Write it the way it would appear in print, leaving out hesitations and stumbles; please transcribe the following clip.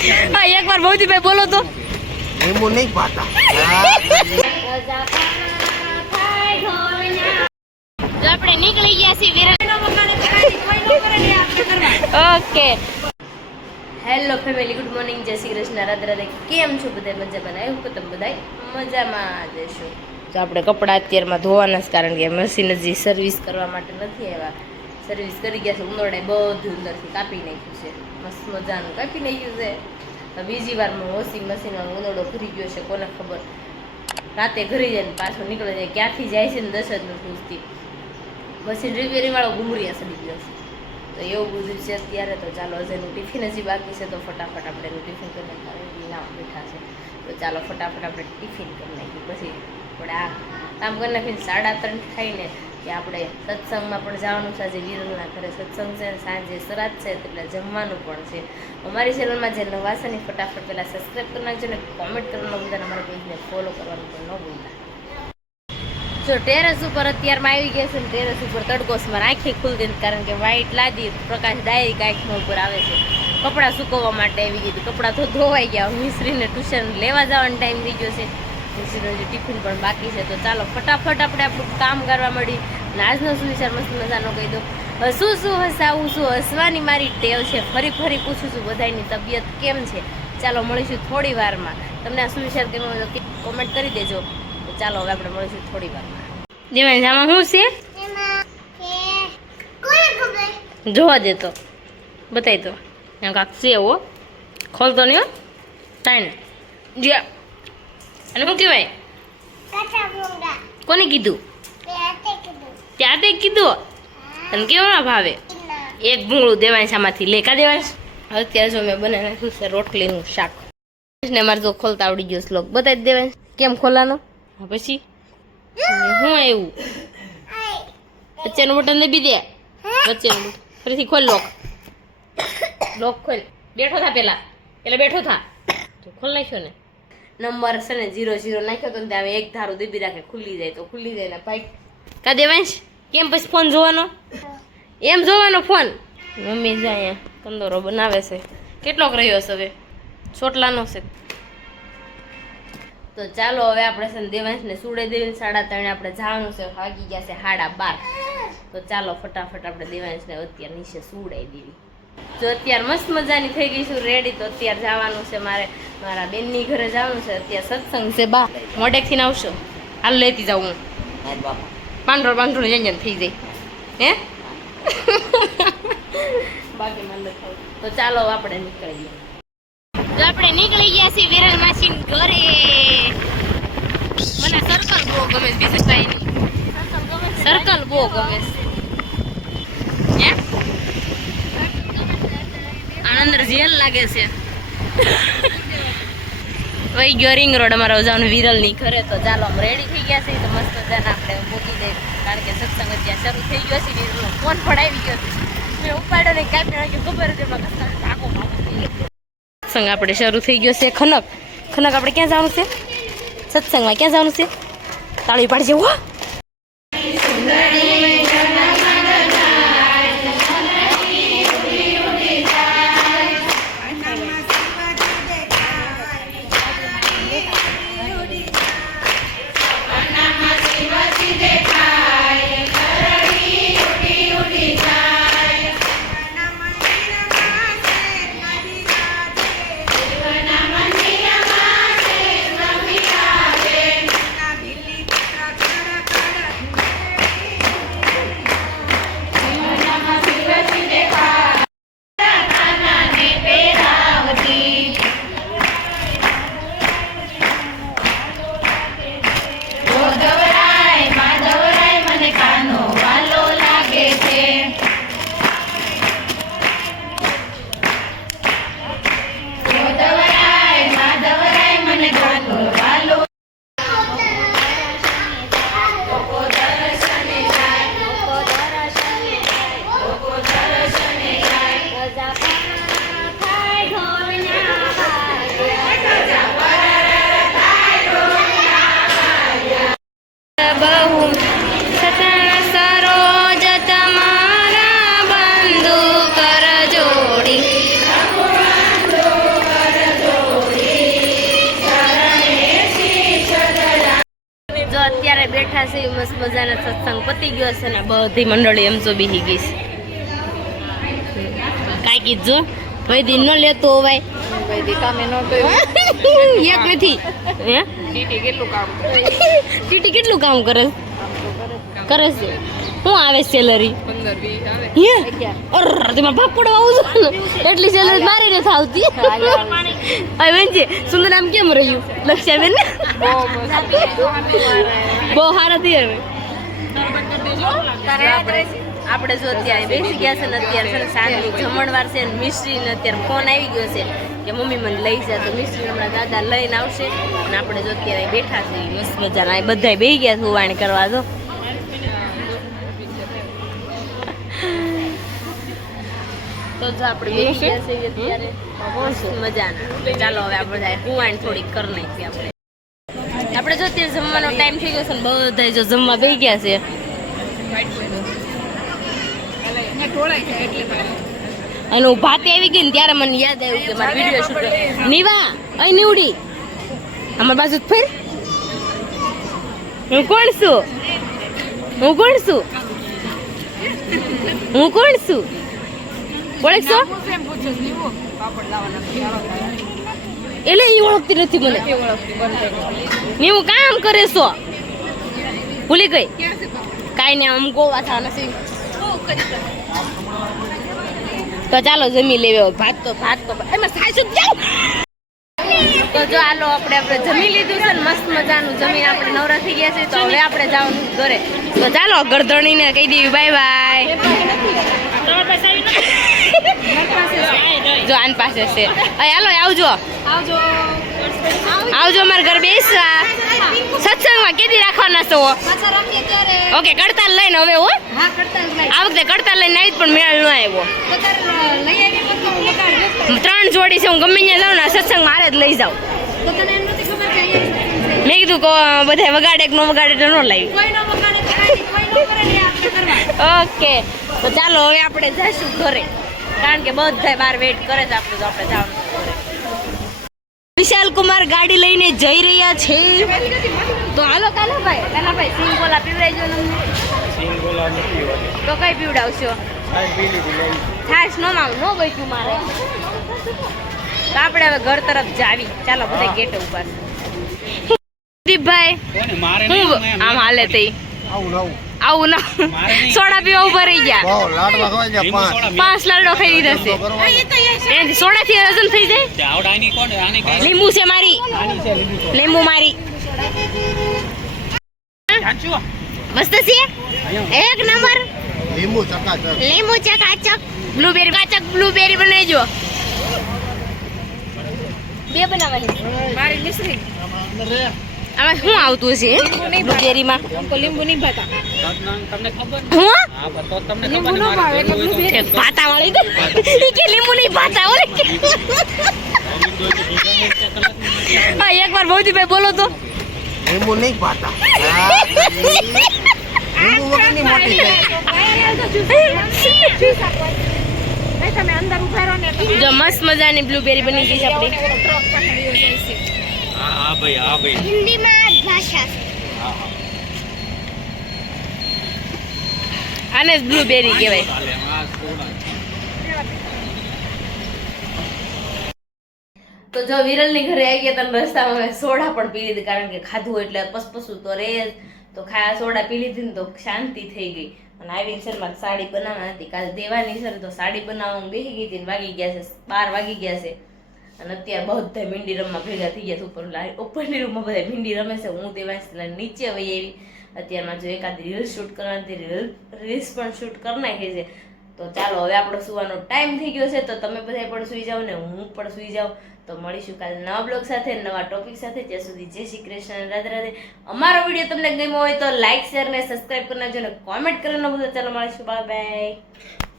હા એકવાર ભૌજીભાઈ બોલો તો એમો નહીં પાતા જો આપણે નીકળી ગયા છીએ okay hello family good morning જય શ્રી કૃષ્ણ રાધે રાધે કેમ છો બધા મજામાં આવ્યું કે તમે બધા મજામાં જશો તો આપણે કપડાં અત્યારમાં ધોવાના જ કારણ કે મશીન હજી સર્વિસ કરવા માટે નથી આવ્યા સર્વિસ કરી ગયા છે ઉંદરડે બધું અંદરથી કાપી નાખ્યું છે મસ્ત મજાનું કાપી નાખ્યું છે તો બીજી વારમાં વોશિંગ મશીનમાં ઉંદરડો ભરી ગયો છે કોને ખબર રાતે ઘરી જાય ને પાછો નીકળે જાય ક્યાંથી જાય છે ને દસ જ નથી પૂછતી મશીન રિપેરિંગ વાળો ગુમરિયા સડી ગયો છે તો એવું બધું છે અત્યારે તો ચાલો હજેનું ટિફિન હજી બાકી છે તો ફટાફટ આપણે એનું ટિફિન કરી નાખીએ ના બેઠા છે તો ચાલો ફટાફટ આપણે ટિફિન કરી નાખીએ પછી આપણે આ કામ કરી નાખીને 3:30 ખાઈને કે આપણે સત્સંગમાં પણ જવાનું છે આજે વિરલના ઘરે સત્સંગ છે સાંજે શ્રાદ્ધ છે એટલે જમવાનું પણ છે અમારી ચેનલમાં જે નવા છે ને ફટાફટ પહેલાં સબસ્ક્રાઈબ કરી નાખજો ને કોમેન્ટ કરવાનું ભૂલતા અમારા પેજને ફોલો કરવાનું પણ ન ભૂલતા જો ટેરેસ ઉપર અત્યારમાં આવી ગયા છે ને ટેરેસ ઉપર તડકો છે મારે આંખી ખુલતી નથી કારણ કે વાઇટ લાદી પ્રકાશ ડાયરેક્ટ આંખમાં ઉપર આવે છે કપડાં સુકવવા માટે આવી ગઈ કપડાં તો ધોવાઈ ગયા મિસ્ત્રીને ટ્યુશન લેવા જવાનો ટાઈમ થઈ ગયો છે મિસ્ત્રીનો જે ટિફિન પણ બાકી છે તો ચાલો ફટાફટ આપણે આપણું કામ કરવા મળી અને આજનો સુવિચાર મસ્ત મજાનો કહી દો શું હસાવું શું હસવાની મારી ટેવ છે ફરી પૂછું છું બધાની તબિયત કેમ છે ચાલો મળીશું થોડી વારમાં તમને આ સુવિચાર કેમ કોમેન્ટ કરી દેજો તો ચાલો હવે આપણે મળીશું થોડી વારમાં દેવાંશ આમાં શું છે જોવા દે તો બતાવી તો એમ કાંક છે એવો ખોલતો નહીં હો તાઈને જ્યાં અને શું કહેવાય કોને કીધું ત્યાં તે કીધું અને કેવા ભાવે એક ભૂંગળું દેવાંશ આમાંથી લેખા દેવાંશ અત્યારે જો મેં બનાવી નાખ્યું છે રોટલીનું શાક ને મારે તો ખોલતા આવડી ગયો શ્લોક બતાવી દેવાંશ કેમ ખોલાનો પછી હું એવું વચ્ચેનું બટન દબી દે વચ્ચેનું બટન ફરીથી ખોલ લોક ખોલ બેઠો થા પેલા બેઠો થા તો ખોલ નાખ્યો ને નંબર છે ને 00 નાખ્યો તો ને ત્યાં એક ધારું દબી રાખે ખુલ્લી જાય તો ખુલ્લી જાય ને પાઇપ કા દેવાંશ કેમ પછી ફોન જોવાનો એમ જોવાનો ફોન મમ્મી જાય અહીંયા કંદોરો બનાવે છે કેટલોક રહ્યો છે હવે ચોટલાનો છે તો ચાલો હવે આપણે છે ને દેવાંશને સુડે દેવીને 3:30 આપણે જવાનું છે વાગી ગયા છે 12:30 તો ચાલો ફટાફટ આપણે દેવાંશને અત્યારે નીચે સુડાઈ દેવી જો અત્યારે મસ્ત મજાની થઈ ગઈ છું રેડી તો અત્યારે જવાનું છે મારા બેનની ઘરે જવાનું છે અત્યારે સત્સંગ છે બા મોડેકથી ને આવશો હાલ લેતી જાઉં હું પાંડરો જંજન થઈ જાય હે બાકી મને તો ચાલો આપણે નીકળીએ તો આપણે નીકળી ગયા છીએ વિરલ માસી ઘરે મને સર્કલ બહુ ગમે બીજું કઈ નહીં સર્કલ બહુ ગમે હે અંદર જેલ લાગે છે વહી ગયો રિંગ રોડ અમારો જવાનું વિરલની ઘરે તો ચાલો આમ રેડી થઈ ગયા છે તો મસ્ત મજાના આપણે મૂકી દઈએ કારણ કે સત્સંગ અત્યારે શરૂ થઈ ગયો છે વિરલનો ફોન પણ આવી ગયો મેં ઉપાડ્યો ને કાપી નાખ્યો ખબર જ એમાં ટાકો સત્સંગ આપણે શરૂ થઈ ગયો છે ખનક આપણે ક્યાં જવાનું છે સત્સંગમાં ક્યાં જવાનું છે તાળી પાડજે હો મસ્ત મજાનો સત્સંગ પતી ગયો છે ને બધી મંડળી એમ તો બેસી ગઈ છે. કાંઈ કીધો ભાઈ દિન નો લેતો હોવાય ભાઈ દી કામે ન કર્યું એક નથી હે ટીટી કેટલું કામ ટીટી કેટલું કામ કરે કરે છે શું આવે સેલરી 15-20 આવે હે અર તેમાં ભાગ પડવા આવું છું ને એટલી સેલરી મારી નથી આવતી હવે બેન છે સુંદર નામ કેમ રહ્યું લક્ષ્યાબેન ને બહુ મસ્ત બહુ સારા થઈ હવે આપણે જો અત્યારે બેસી ગયા છે ને અત્યારે છે ને સાંજની જમણવાર છે ને મિશ્રી ને અત્યારે ફોન આવી ગયો છે કે મમ્મી મને લઈ જા તો મિશ્રી હમણાં દાદા લઈને આવશે અને આપણે જો અત્યારે બેઠા છીએ મસ્ત મજાના અહીં બધા બેસી ગયા છે ઉવાણી કરવા જો તો જો આપણે બેસી ગયા છીએ અત્યારે મસ્ત મજાના ચાલો હવે આપણે બધા ઉવાણી થોડીક કરી નાખીએ આપણે જો અત્યારે જમવાનો ટાઈમ થઈ ગયો છે ને બધા જો જમવા બેસી ગયા છે અને હું ભાતે આવી ગઈ ને ત્યારે મને યાદ આવ્યું કે મારે વિડીયો શૂટ નીવા અહીં નીવડી અમારી બાજુ ફેર હું કોણ છું હું કોણ છું હું કોણ છું ઓળખશો એટલે એ ઓળખતી નથી મને નીવું કામ કરે છો ભૂલી ગઈ કાંઈ નહીં આમ ગોવા થવા નથી તો ચાલો જમી લેવે ભાત તો એમાં સાચું જાવ તો જો હાલો આપણે જમી લીધું છે ને મસ્ત મજાનું જમીન આપણે નવરા થઈ ગયા છે તો હવે આપણે જવાનું ઘરે તો ચાલો ગરદણીને કહી દેવી બાય બાય જો આન પાસે છે હાલો આવજો આવજો અમારા ઘર બેસવા સત્સંગમાં કેદી રાખવાના છો ઓકે કડતાલ લઈને હવે હો આ વખતે કડતાલ લઈને આવી પણ મેળ ન આવ્યો 3 જોડી છે હું ગમે ત્યાં જાઉં ને સત્સંગ મારે જ લઈ જાઉં મેં કીધું કે બધા વગાડે કે ન વગાડે તો ન લાવી ઓકે તો ચાલો હવે આપણે જઈશું ઘરે કારણ કે બધા બહાર વેઇટ કરે છે આપણે તો આપણે જવાનું ઘરે વિશાલ કુમાર ગાડી લઈને જઈ રહ્યા છે તો હાલો કાલાભાઈ સિંગ ગોલા પીવડાવજો ને તો કઈ પીવડાવશો છાશ નો માવ નો ગયું મારે તો આપણે હવે ઘર તરફ જાવી ચાલો બધા ગેટ ઉપર દીપભાઈ હું આમ હાલે તઈ આવું ના સોડા પીવા ઉભા રહી ગયા લાડવા ખવાઈ ગયા 5 લાડો ખાઈ લીધા છે એનાથી સોડા થી વજન થઈ જાય લીંબુ છે મારી લીંબુ મારી મસ્ત છે એક નંબર લીંબુ ચકાચક બ્લુબેરી કાચક બ્લુબેરી બનાવજો બે બનાવવાની મારી મિશ્રી આમાં શું આવતું છે બ્લુબેરીમાં લીંબુ નહીં ભાતા તમને ખબર હું હા તો તમને લીંબુ ન ભાવે એટલે બ્લુબેરી ભાતા વાળી કે લીંબુ નહીં ભાતા ઓલે હા એકવાર ભૌતિભાઈ બોલો તો લીંબુ નહીં પાતા લીંબુ વગરની મોટી તમે અંદર ઉભા રહો ને જો મસ્ત મજાની બ્લુબેરી બની ગઈ છે આપણી હા ભાઈ હિન્દીમાં ભાષા આને જ બ્લુબેરી કહેવાય તો જો વિરલની ઘરે આવી ગયા તને રસ્તામાં મેં સોડા પણ પી લીધી કારણ કે ખાધું એટલે પસપસું તો રે તો ખાયા સોડા પી લીધી ને તો શાંતિ થઈ ગઈ અને આવીને સર મારે સાડી બનાવવા હતી કાલે દેવાની સર તો સાડી બનાવવામાં બેસી ગઈ હતી વાગી ગયા છે 12 વાગી ગયા છે અને અત્યારે બધા ભીંડી રમવા ભેગા થઈ ગયા ઉપરની રૂમમાં બધા ભીંડી રમે છે હું દેવાંશને નીચે વહી આવી અત્યારમાં જો એકાદ રીલ શૂટ કરવાની રીલ્સ પણ શૂટ કરી નાખી છે તો ચાલો હવે આપણો સુવાનો ટાઈમ થઈ ગયો છે તો તમે બધા પણ સુઈ જાઓ ને હું પણ સુઈ જાઉં તો મળીશું કાલે નવા બ્લોગ સાથે નવા ટોપિક સાથે ત્યાં સુધી જય શ્રી કૃષ્ણ રાધે રાધે અમારો વિડીયો તમને ગમ્યો હોય તો લાઈક શેર ને સબસ્ક્રાઈબ કરી નાખજો અને કોમેન્ટ કરીને બધું ચાલો મળીશું બાય બાય